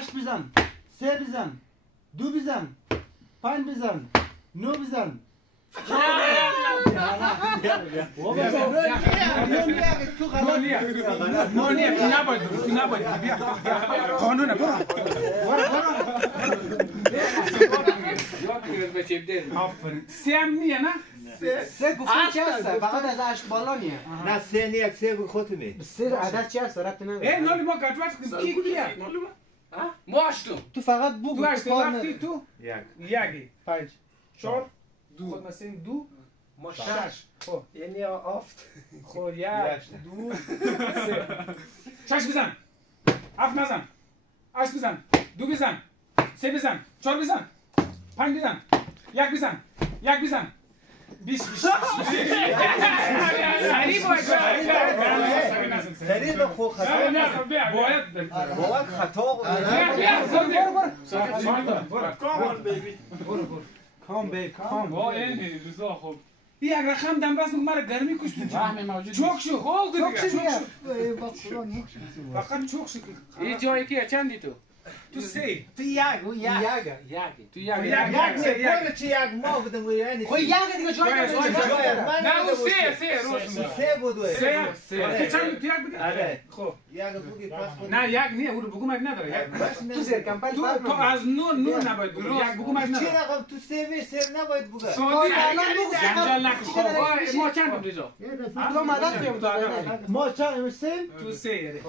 8 بزن 3 بزن 2 بزن 5 بزن 9 بزن سه گفتم چی هست؟ فقط از 8 بالا نیه نه 3 نیه 3 خودتونه 3 عدد چی هست؟ ربطی نداره نالی ما کتوات کیه؟ ما هشتم تو فقط بگو تو هشتم کار رفتی نداره. تو؟ یک 5 4 خود مثلا 2 ما 6 خب یعنی آفت خب 1 2 3 6 بزن 7 نزن 8 بزن 2 بزن 3 بزن 4 بزن 5 بزن 1 بزن 1 بزن 20 سریع باید سریع خو خطا باید خطا کام بی کام یک رقم دم بس مرا گرمی کشت چوک شو خوب فقط چوک شو این جایی که چندی تو؟ تو سه تو یک تو یک یک چی یک ما بودم یعنی خب یک دیگه جای نه اون سه روشن 3 بود سه چند تو یک بودی؟ آره خب یک بودی پس نه یک نه اون بگو مگه نداره تو زیر کمپل تو از نور نباید بگو یک بگو مگه چی نداره رقم تو 3 نباید بگه سعودی جنجال نکن ما چند بود اینجا؟ تو مدد کنیم ما چند سه تو سه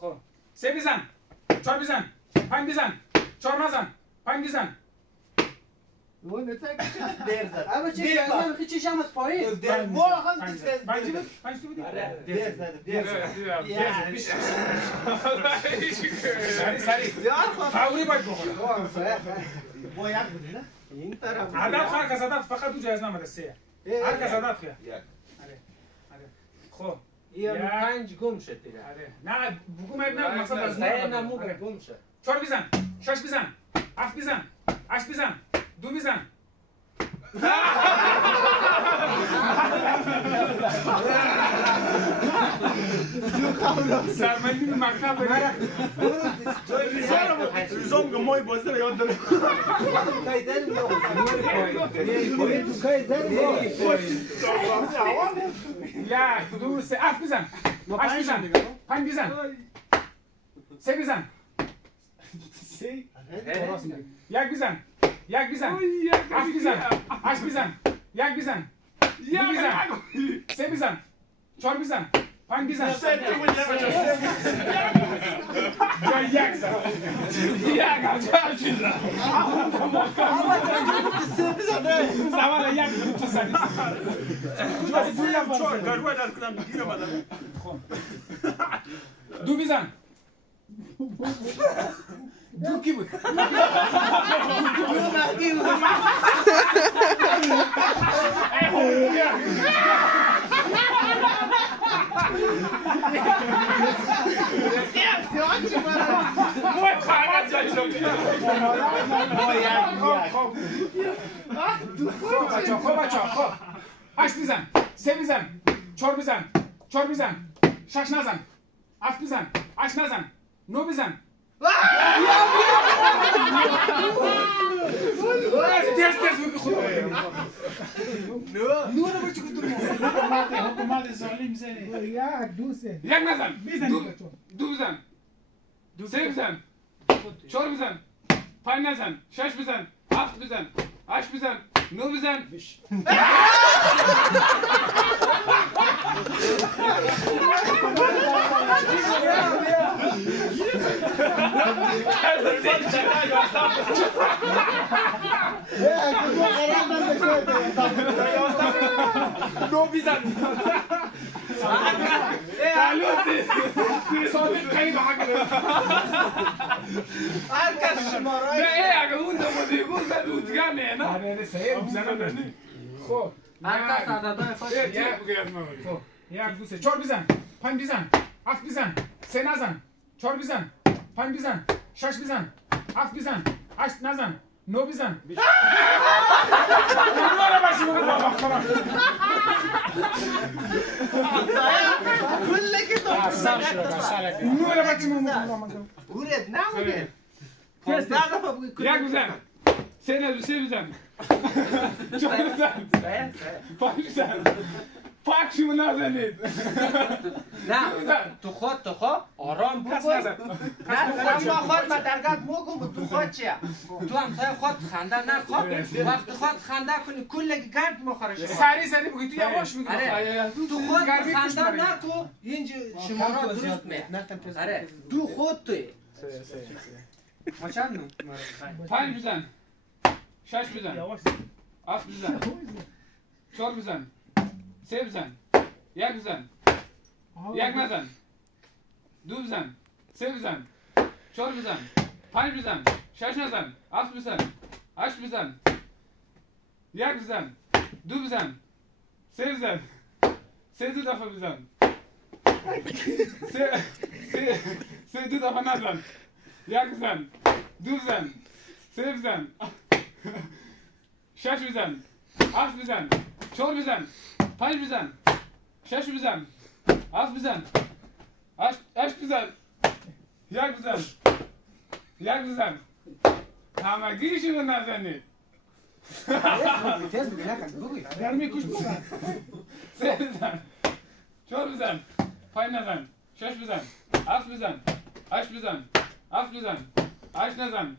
خب سه بزن 4 بزن 5 بزن 4 نزن 5 بزن اون نتا دیر زد اما چی بزن خیلی چشم از پایین دیر ما هم 5 بودی؟ دیر زد سریع فوری باید بخوره ما یک بودی نه این طرف عدد هر کس عدد فقط تو جایز نامده سه هر کس عدد خیلی خب یا 5 گم شد دیگه نه بگو مگه نه مقصد از نه نموگه گم شد 4 بزن 6 بزن 7 بزن 8 بزن 2 بزن سرمایه مکتب روزام که مای بازی رو یاد داره کای داریم یا 2 3 7 بزن 8 بزن 5 بزن 3 بزن 1 بزن 1 بزن 7 بزن 8 بزن 1 بزن 2 بزن 3 بزن 4 بزن 5 بزن یا 1 زن 2 بزن 2 کی بود خب بچه 8 بزن 3 بزن 4 بزن 4 بزن 6 نزن 7 بزن 8 نزن 9 بزن یک نزن 2 بزن 3 بزن 4 بزن 5 نزن 6 بزن 7 بزن 8 بزن 9 بزن نو بزن صادق خیلی حقیقه هر کس شماره نه اگه اون نموده گفت دودگاه نه نه سهر بزنم خب هر کس عددهای خود خب 1 2 3 4 بزن 5 بزن 7 بزن 3 نزن 4 بزن 5 بزن 6 بزن 7 بزن 8 نزن 9 بزن كل كده نور بچه گورت نمونه یک 15 دفعه بگی بزن سه بزن 4 بزن 5 بزن پاکشیمو نزنید نه تو خود آرام کس بگو نزن نه تو هم خود ما درگاه موگم تو خود چیه تو هم سای خود خنده نکن وقت خود خنده کنی کل گرد مخورش سری بگی تو یواش میگی تو خود خنده نکن اینجا شما را درست می آره تو خود توی ما چند 5 بزن 6 بزن 7 بزن 4 بزن 3 بزن 1 بزن 1 نزن 2 بزن 3 بزن 4 بزن 5 بزن 6 نزن 7 بزن 8 بزن 1 بزن 2 بزن 3 بزن 3 دو دفعه بزن 3 دو دفعه نزن 1 بزن 2 بزن 3 بزن 6 بزن 7 بزن 4 بزن 5 بزن 6 بزن 7 بزن 8 بزن 1 بزن 1 بزن همگیشونو نزنید تیز بگی نکن بگوی گرمی کش بزن 3 بزن 4 بزن 5 نزن 6 بزن 7 بزن 8 بزن 7 بزن 8 نزن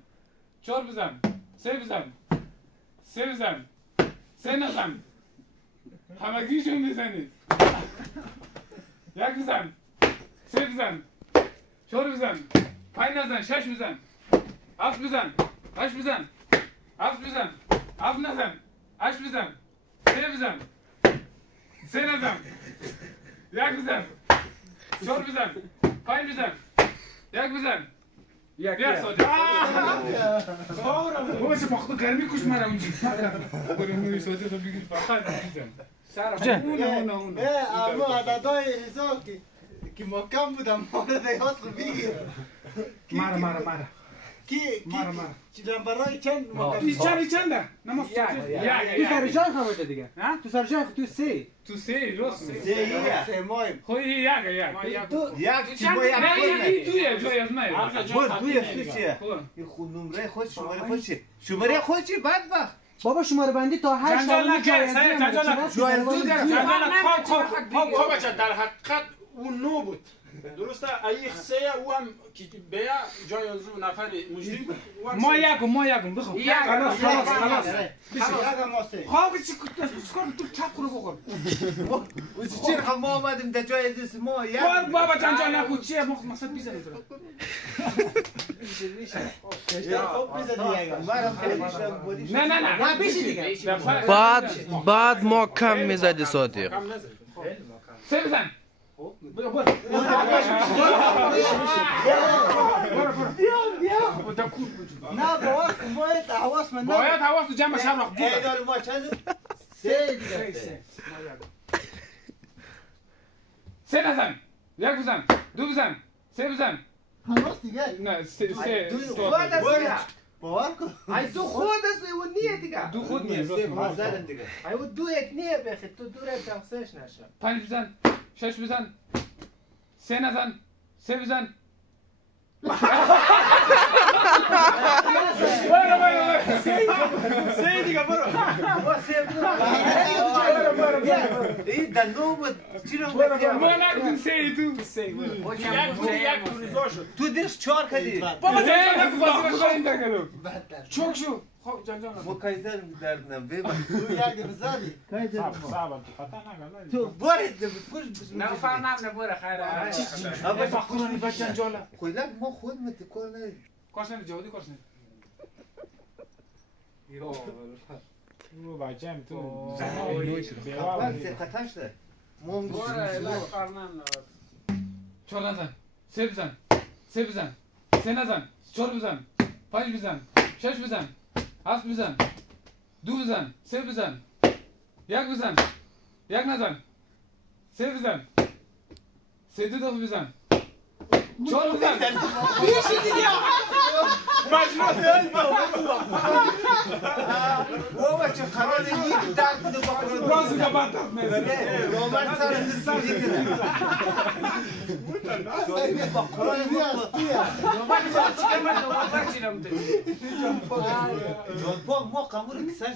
4 بزن 3 بزن 3 بزن 3 نزن همگیشون بزنید 1 بزن 3 بزن 4 بزن 5 نزن 6 بزن 7 بزن 8 بزن 7 بزن 7 نزن 8 بزن 3 بزن 3 نزن 1 بزن 4 بزن 5 بزن 1 بزن 1 ساده بابا چه مخدو گرمی کش مرا اونجا بریم نوی ساده تو بگیر فقط بزن اما عددهای رضا که محکم بودم مورد یاد خود بگیر مارا کی برای چند محکم چنده نماز تو سر جای خواهد دیگه تو سر جای تو سه تو سه راست سه مایم خود یک یک چی با یک کنه توی جای از من بود توی چیه این خود نمره خود شماره خود چی شماره خود چی بدبخت بابا شماره بندی تا 8 جنجال نکن خوب بچه در حقیقت اون نو بود درسته ای سه او هم که بیا جای از اون نفر مجری بود ما یکم بخواب خلاص خواب چی کن تو چپ کنو بخور چی رقم ما آمدیم در جای از ما بار بابا جنجال نکن چیه مقصد بیزنی تو نه بیشی دیگه بعد ما کم میزدی صادق سه بزن نه باید حواس من باید حواس تو جمع شب وقت بود ایدال ما چند سه دیگه سه نزن 1 بزن 2 بزن 3 بزن حواس دیگه نه سه باور کن ای تو خود است و نیه دیگه دو خود نیست دیگه ای و دو یک نیه بخی تو دوره تخصیش نشه 5 بزن 6 بزن 3 نزن 3 بزن سه دیگه برو این دنو بود چی رو ما نگفتیم سه تو یک روزا شد تو دیرش 4 کردی بابا جنجال نکن بازی رو این دکلو چوک شو خب جنجال نکن ما کایزر دردنم ببین تو یک بزادی صعب تو بارید نه فرق نمونه بره خیره اما فخورانی با جنجاله خودت ما خود متکار ندید کاش نمی جهادی کاش نمی رو بچه هم تو خبر سقطش ده ما فرق نمونه 4 نزن 3 بزن 3 بزن 3 نزن 4 بزن 5 بزن 6 بزن 7 بزن 2 بزن 3 بزن 1 بزن 1 نزن 3 بزن 3 دو دفعه بزن 4 بزن بابا چه قرار یک درد بده با راست میگه بعد دفت میزنه رومن سر سیدی کنه با قرآن رومن چیکار من دوباره چیرم تو جان پاک ما قمور کسر